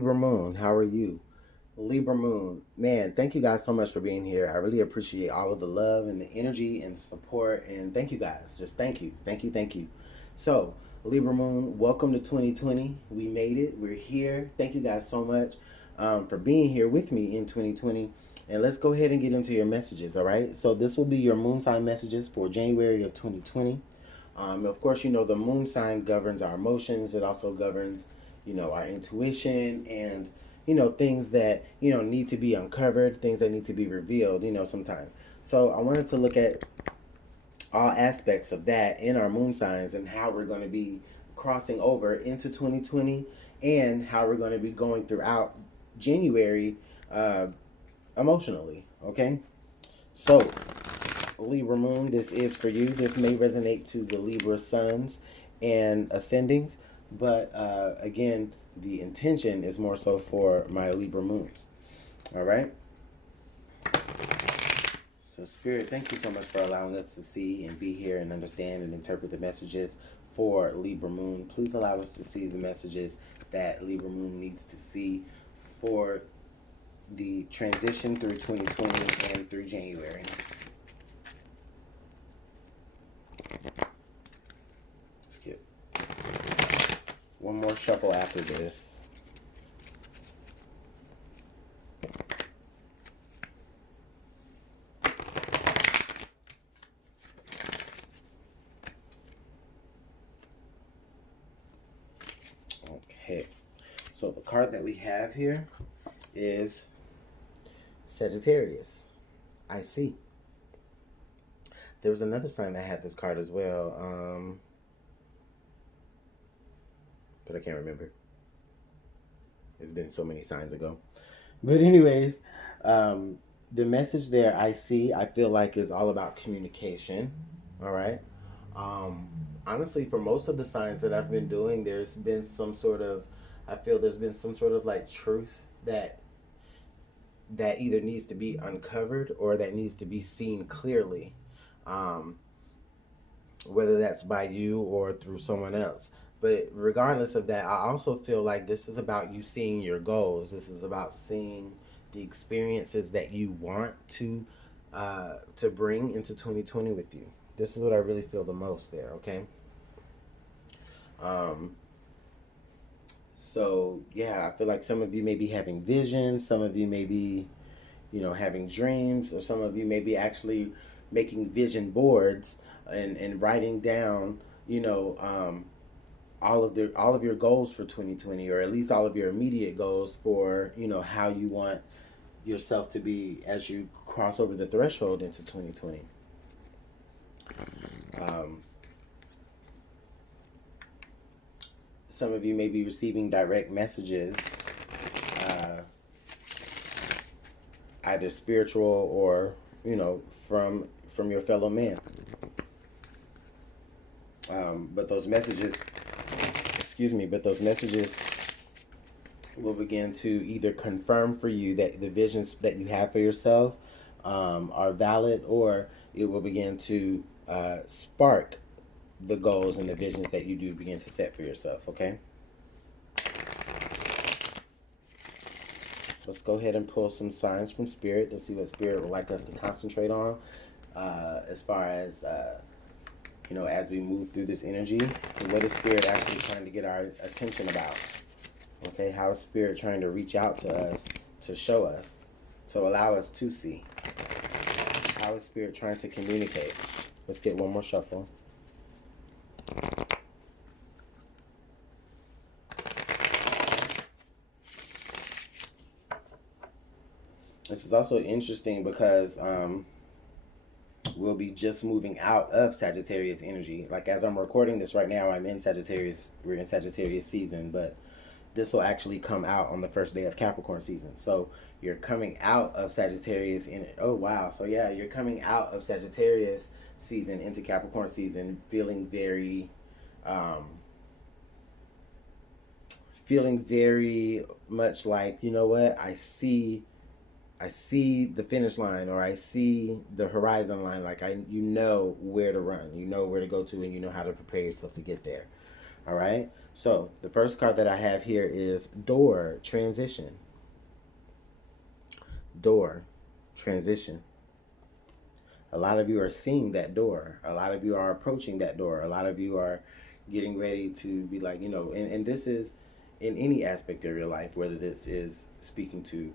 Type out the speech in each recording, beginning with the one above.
Libra Moon, how are you? Libra Moon, man, thank you guys so much for being here. I really appreciate all of the love and the energy and the support. And thank you guys. Just thank you. Thank you. Thank you. So, Libra Moon, welcome to 2020. We made it. We're here. Thank you guys so much for being here with me in 2020. And let's go ahead and get into your messages, all right? So, this will be your moon sign messages for January of 2020. Of course, the moon sign governs our emotions. It also governs, our intuition and, things that, need to be uncovered, things that need to be revealed, sometimes. So I wanted to look at all aspects of that in our moon signs and how we're going to be crossing over into 2020 and how we're going to be going throughout January emotionally, okay? So, Libra Moon, this is for you. This may resonate to the Libra Suns and Ascendings, but again, the intention is more so for my Libra Moons. All right? So, Spirit, thank you so much for allowing us to see and be here and understand and interpret the messages for Libra Moon. Please allow us to see the messages that Libra Moon needs to see for the transition through 2020 and through January. Skip. One more shuffle after this. Okay. So the card that we have here is Sagittarius. I see. There was another sign that had this card as well, but I can't remember. It's been so many signs ago. But anyways, the message there I feel like is all about communication. All right. Honestly, for most of the signs that I've been doing, I feel there's been some sort of like truth that either needs to be uncovered or that needs to be seen clearly. Whether that's by you or through someone else. But regardless of that, I also feel like this is about you seeing your goals. This is about seeing the experiences that you want to bring into 2020 with you. This is what I really feel the most there, okay? So, yeah, I feel like some of you may be having visions. Some of you may be, having dreams. Or some of you may be actually making vision boards and writing down, all of your goals for 2020, or at least all of your immediate goals for, how you want yourself to be as you cross over the threshold into 2020. Some of you may be receiving direct messages, either spiritual or, from your fellow man. But those messages will begin to either confirm for you that the visions that you have for yourself are valid, or it will begin to spark the goals and the visions that you do begin to set for yourself, okay? Let's go ahead and pull some signs from Spirit to see what Spirit would like us to concentrate on as far as, as we move through this energy. What is Spirit actually trying to get our attention about? Okay, how is Spirit trying to reach out to us, to show us, to allow us to see? How is Spirit trying to communicate? Let's get one more shuffle. This is also interesting because we'll be just moving out of Sagittarius energy. Like as I'm recording this right now, I'm in Sagittarius. We're in Sagittarius season, but this will actually come out on the first day of Capricorn season. So you're coming out of Sagittarius oh wow. So yeah, you're coming out of Sagittarius season into Capricorn season feeling very much like, you know what, I see the finish line, or I see the horizon line. Like you know where to run, you know where to go to, and you know how to prepare yourself to get there. All right. So the first card that I have here is door, transition. Door, transition. A lot of you are seeing that door. A lot of you are approaching that door. A lot of you are getting ready to be like, and this is in any aspect of your life, whether this is speaking to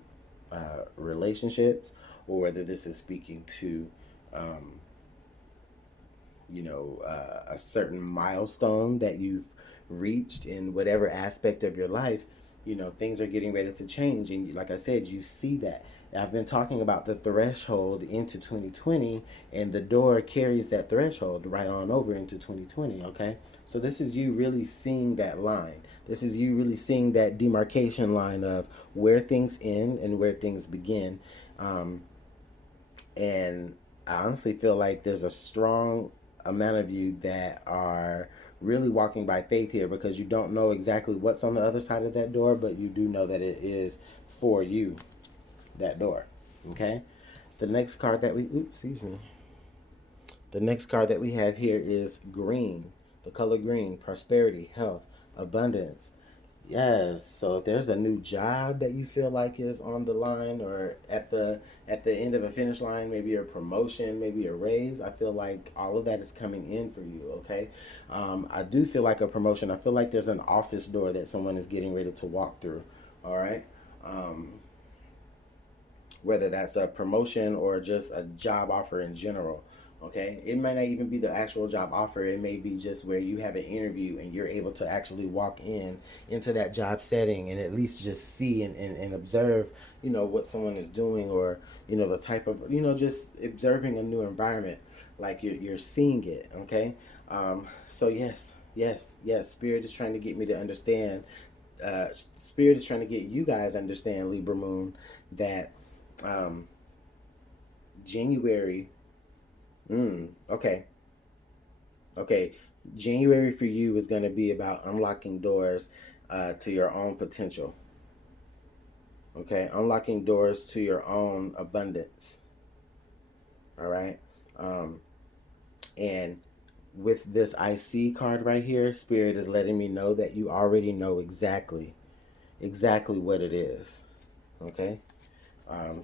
relationships, or whether this is speaking to, um, a certain milestone that you've reached in whatever aspect of your life. Things are getting ready to change, and like I said, you see that. I've been talking about the threshold into 2020, and the door carries that threshold right on over into 2020. Okay, so this is you really seeing that line. This is you really seeing that demarcation line of where things end and where things begin. And I honestly feel like there's a strong amount of you that are really walking by faith here, because you don't know exactly what's on the other side of that door, but you do know that it is for you, that door. Okay? The next card that excuse me. The next card that we have here is green. The color green, prosperity, health, abundance. Yes. So if there's a new job that you feel like is on the line, or at the end of a finish line, maybe a promotion, maybe a raise, I feel like all of that is coming in for you. Okay. I do feel like a promotion. I feel like there's an office door that someone is getting ready to walk through. All right. Whether that's a promotion or just a job offer in general. Okay, it might not even be the actual job offer. It may be just where you have an interview and you're able to actually walk into that job setting, and at least just see and observe, what someone is doing, or the type of, just observing a new environment, like you're seeing it. Okay. So yes, Spirit is trying to get me to understand. Spirit is trying to get you guys understand, Libra Moon, that um, January. Okay. Okay. January for you is going to be about unlocking doors to your own potential. Okay. Unlocking doors to your own abundance. All right. And with this IC card right here, Spirit is letting me know that you already know exactly what it is. Okay.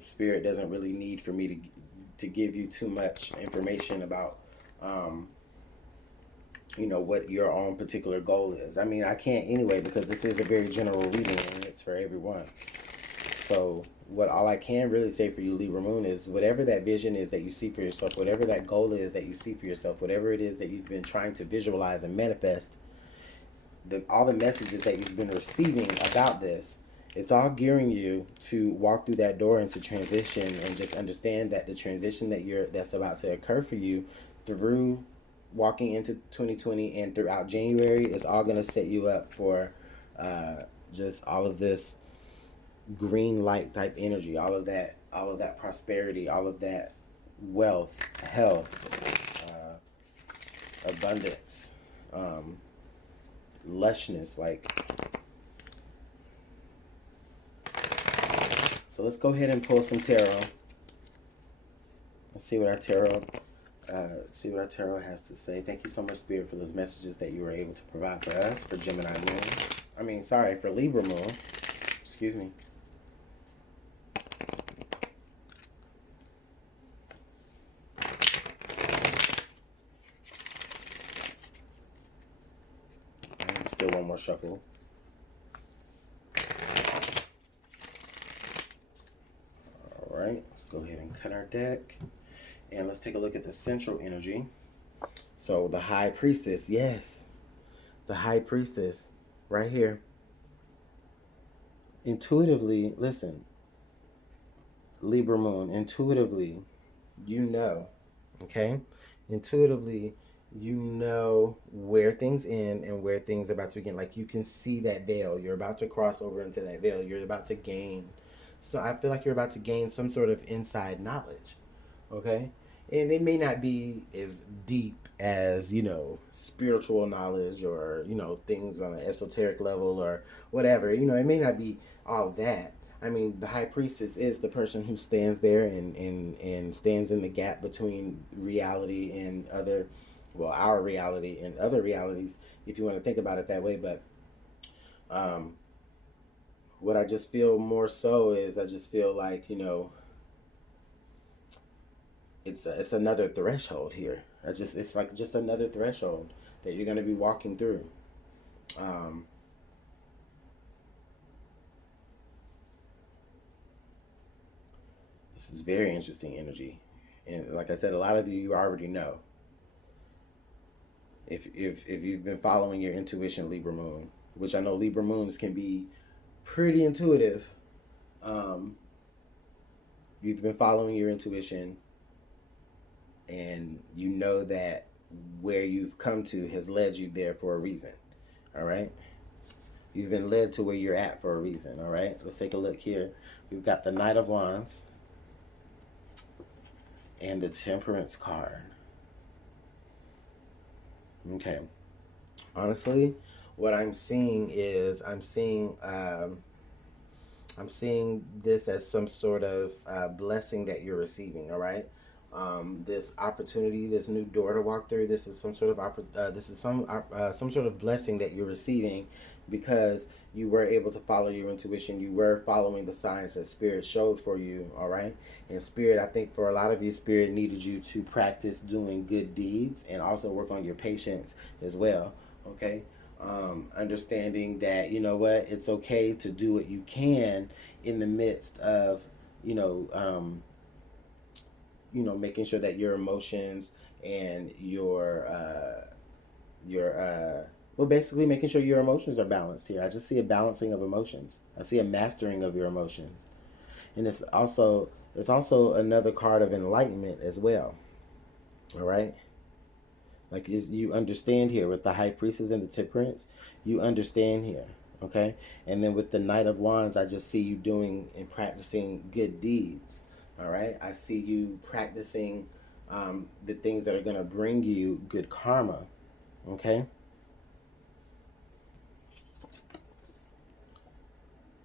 Spirit doesn't really need for me to give you too much information about what your own particular goal is. I mean, I can't anyway, because this is a very general reading and it's for everyone. So all I can really say for you, Libra Moon, is whatever that vision is that you see for yourself, whatever that goal is that you see for yourself, whatever it is that you've been trying to visualize and manifest, all the messages that you've been receiving about this, it's all gearing you to walk through that door into transition, and just understand that the transition that's about to occur for you through walking into 2020 and throughout January is all going to set you up for just all of this green light type energy, all of that prosperity, all of that wealth, health, abundance, lushness, like. So let's go ahead and pull some tarot. Let's see what our tarot has to say. Thank you so much, Spirit, for those messages that you were able to provide for us, for Gemini Moon. For Libra Moon. Excuse me. Still one more shuffle. All right, let's go ahead and cut our deck. And let's take a look at the central energy. So the High Priestess, yes. The High Priestess, right here. Intuitively, listen, Libra Moon, intuitively, okay? Intuitively, where things end and where things are about to begin. Like, you can see that veil. You're about to cross over into that veil. You're about to gain. So I feel like you're about to gain some sort of inside knowledge, okay? And it may not be as deep as, spiritual knowledge, or, things on an esoteric level or whatever. It may not be all that. I mean, the High Priestess is the person who stands there and stands in the gap between reality and other well, our reality and other realities, if you want to think about it that way. But um, what I just feel more so is I just feel like, you know, it's another threshold here. It's like just another threshold that you're going to be walking through. Um, this is very interesting energy, and like I said, a lot of you already know. If you've been following your intuition, Libra Moon, which I know Libra Moons can be pretty intuitive. Um, you've been following your intuition, and you know that where you've come to has led you there for a reason. All right. You've been led to where you're at for a reason. All right. Let's take a look here. We've got the Knight of Wands and the Temperance card. Okay. Honestly, what I'm seeing is I'm seeing this as some sort of blessing that you're receiving. All right. This opportunity, this new door to walk through. This is some sort of some sort of blessing that you're receiving because you were able to follow your intuition. You were following the signs that Spirit showed for you. All right, and Spirit, I think for a lot of you, Spirit needed you to practice doing good deeds and also work on your patience as well. Okay. Understanding that, you know what, it's okay to do what you can in the midst of, you know, making sure that your emotions and well, basically making sure your emotions are balanced here. I just see a balancing of emotions. I see a mastering of your emotions. And it's also another card of enlightenment as well. All right? Like, you understand here with the High Priestess and the Temperance, you understand here, okay? And then with the Knight of Wands, I just see you doing and practicing good deeds, all right? I see you practicing the things that are going to bring you good karma, okay?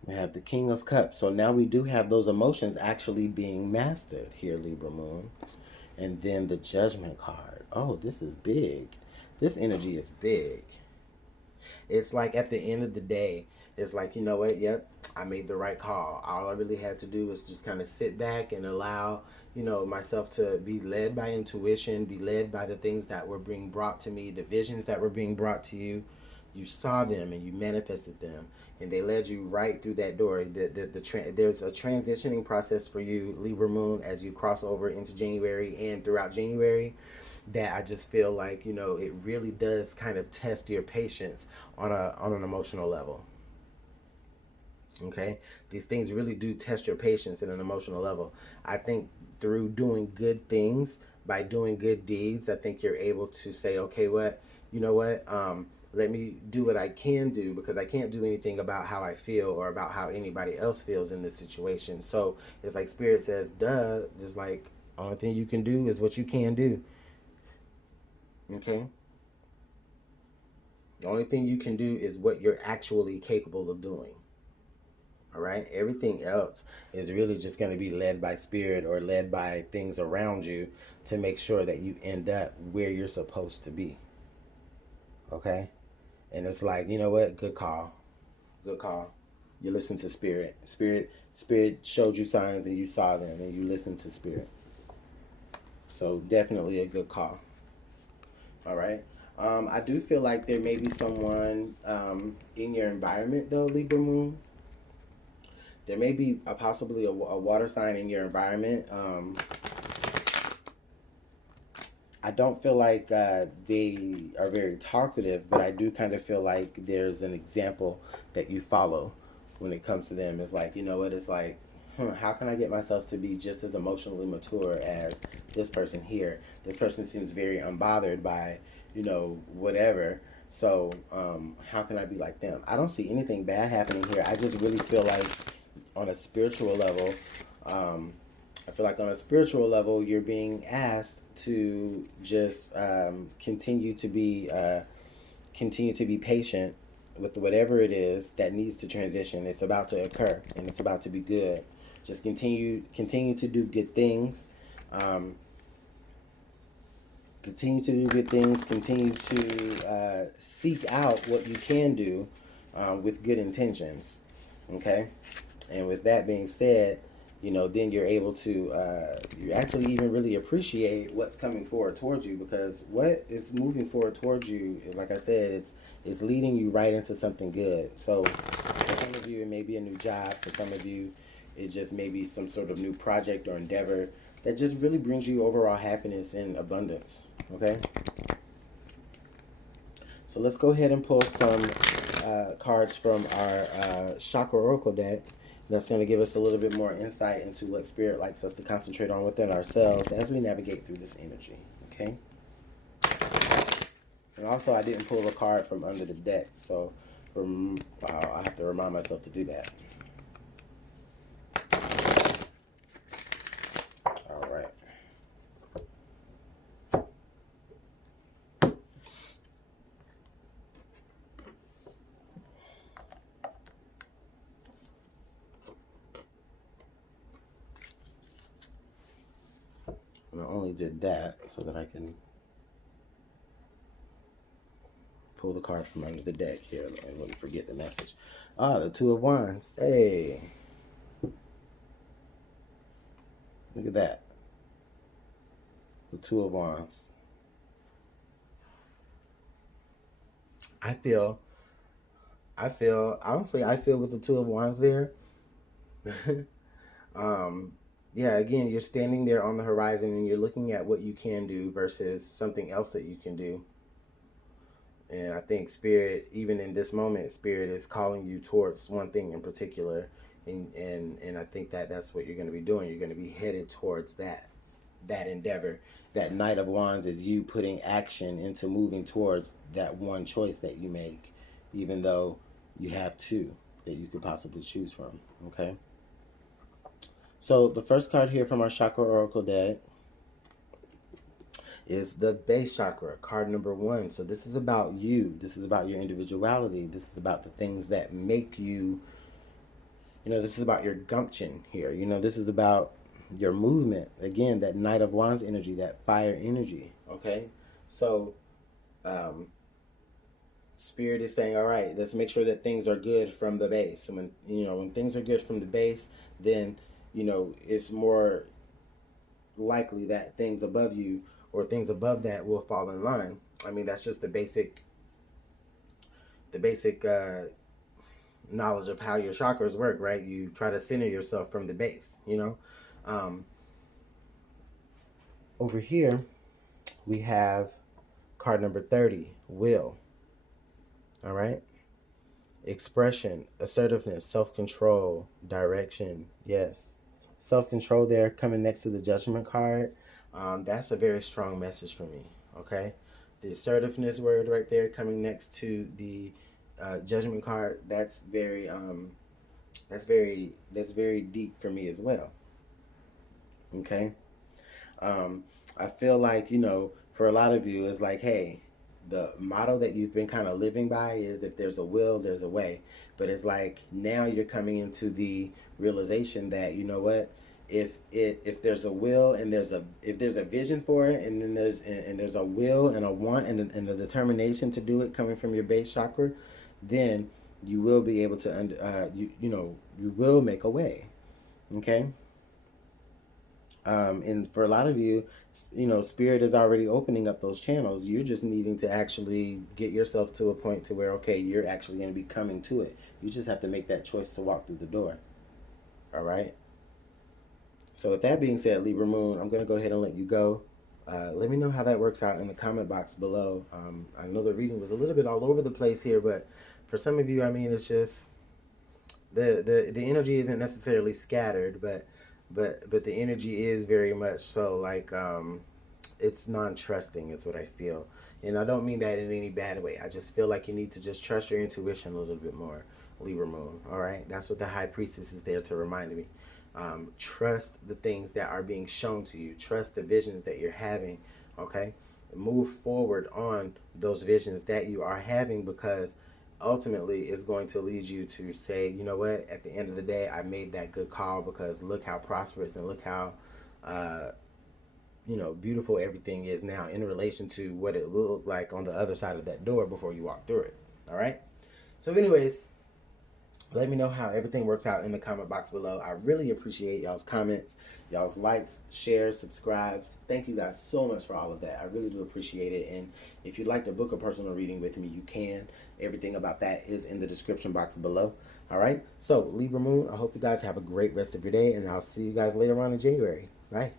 We have the King of Cups. So now we do have those emotions actually being mastered here, Libra Moon. And then the Judgment card. Oh, this is big. This energy is big. It's like at the end of the day, it's like, you know what? Yep, I made the right call. All I really had to do was just kind of sit back and allow, myself to be led by intuition, be led by the things that were being brought to me, the visions that were being brought to you. You saw them and you manifested them, and they led you right through that door. There's a transitioning process for you, Libra Moon, as you cross over into January and throughout January, that I just feel like, it really does kind of test your patience on an emotional level. Okay, these things really do test your patience at an emotional level. I think through doing good things, by doing good deeds, I think you're able to say, okay, let me do what I can do, because I can't do anything about how I feel or about how anybody else feels in this situation. So it's like Spirit says, duh, just like, only thing you can do is what you can do. Okay, the only thing you can do is what you're actually capable of doing. All right, everything else is really just going to be led by Spirit or led by things around you to make sure that you end up where you're supposed to be. Okay, and it's like, you know what, good call, good call. You listen to Spirit showed you signs and you saw them and you listened to Spirit. So definitely a good call. All right. I do feel like there may be someone in your environment, though, Libra Moon. There may be possibly a water sign in your environment. I don't feel like they are very talkative, but I do kind of feel like there's an example that you follow when it comes to them. It's like, you know what, it's like, how can I get myself to be just as emotionally mature as this person here? This person seems very unbothered by, whatever. So how can I be like them? I don't see anything bad happening here. I just really feel like on a spiritual level, you're being asked to just continue to be patient with whatever it is that needs to transition. It's about to occur and it's about to be good. Just continue to do good things. Continue to do good things. Continue to seek out what you can do with good intentions. Okay? And with that being said, you know, then you're able to, you actually even really appreciate what's coming forward towards you, because what is moving forward towards you, like I said, it's leading you right into something good. So for some of you, it may be a new job. For some of you, it just may be some sort of new project or endeavor that just really brings you overall happiness and abundance. Okay? So let's go ahead and pull some cards from our Chakra Oracle deck. That's going to give us a little bit more insight into what Spirit likes us to concentrate on within ourselves as we navigate through this energy. Okay? And also, I didn't pull a card from under the deck, so I have to remind myself to do that. All right. And I only did that so that I can pull the card from under the deck here. I wouldn't forget the message. Ah, the Two of Wands. Hey. Look at that. The Two of Wands. Honestly, I feel with the Two of Wands there. Yeah, again, you're standing there on the horizon and you're looking at what you can do versus something else that you can do. And I think Spirit, even in this moment, Spirit is calling you towards one thing in particular. And I think that's what you're going to be doing. You're going to be headed towards that endeavor. That Knight of Wands is you putting action into moving towards that one choice that you make, even though you have two that you could possibly choose from. Okay? So the first card here from our Chakra Oracle deck is the base chakra, card number 1. So this is about you. This is about your individuality. This is about the things that make you, this is about your gumption here. This is about your movement. Again, that Knight of Wands energy, that fire energy. Okay? So Spirit is saying, all right, let's make sure that things are good from the base. And when things are good from the base, then it's more likely that things above you or things above that will fall in line. I mean, that's just the basic knowledge of how your chakras work, right? You try to center yourself from the base, Over here, we have card number 30, will. All right? Expression, assertiveness, self-control, direction, yes. Self-control there coming next to the Judgment card. That's a very strong message for me, okay? The assertiveness word right there coming next to the Judgment card, that's very deep for me as well, okay? I feel like, for a lot of you, it's like, hey, the motto that you've been kind of living by is if there's a will, there's a way. But it's like now you're coming into the realization that, you know what, if there's a will and if there's a vision for it, and then there's a will and a want and a determination to do it coming from your base chakra, then you will be able to you will make a way. Okay? And for a lot of you, Spirit is already opening up those channels. You're just needing to actually get yourself to a point to where, okay, you're actually going to be coming to it. You just have to make that choice to walk through the door. All right? So with that being said, Libra Moon, I'm going to go ahead and let you go. Let me know how that works out in the comment box below. I know the reading was a little bit all over the place here, but for some of you, I mean, it's just the energy isn't necessarily scattered, but the energy is very much so like it's non-trusting is what I feel. And I don't mean that in any bad way. I just feel like you need to just trust your intuition a little bit more, Libra Moon. All right? That's what the High Priestess is there to remind me. Trust the things that are being shown to you. Trust the visions that you're having, okay? Move forward on those visions that you are having, because ultimately it's going to lead you to say, you know what, at the end of the day, I made that good call, because look how prosperous and look how beautiful everything is now in relation to what it will look like on the other side of that door before you walk through it. All right. So anyways, let me know how everything works out in the comment box below. I really appreciate y'all's comments, y'all's likes, shares, subscribes. Thank you guys so much for all of that. I really do appreciate it. And if you'd like to book a personal reading with me, you can. Everything about that is in the description box below. All right. So Libra Moon, I hope you guys have a great rest of your day, and I'll see you guys later on in January. Bye.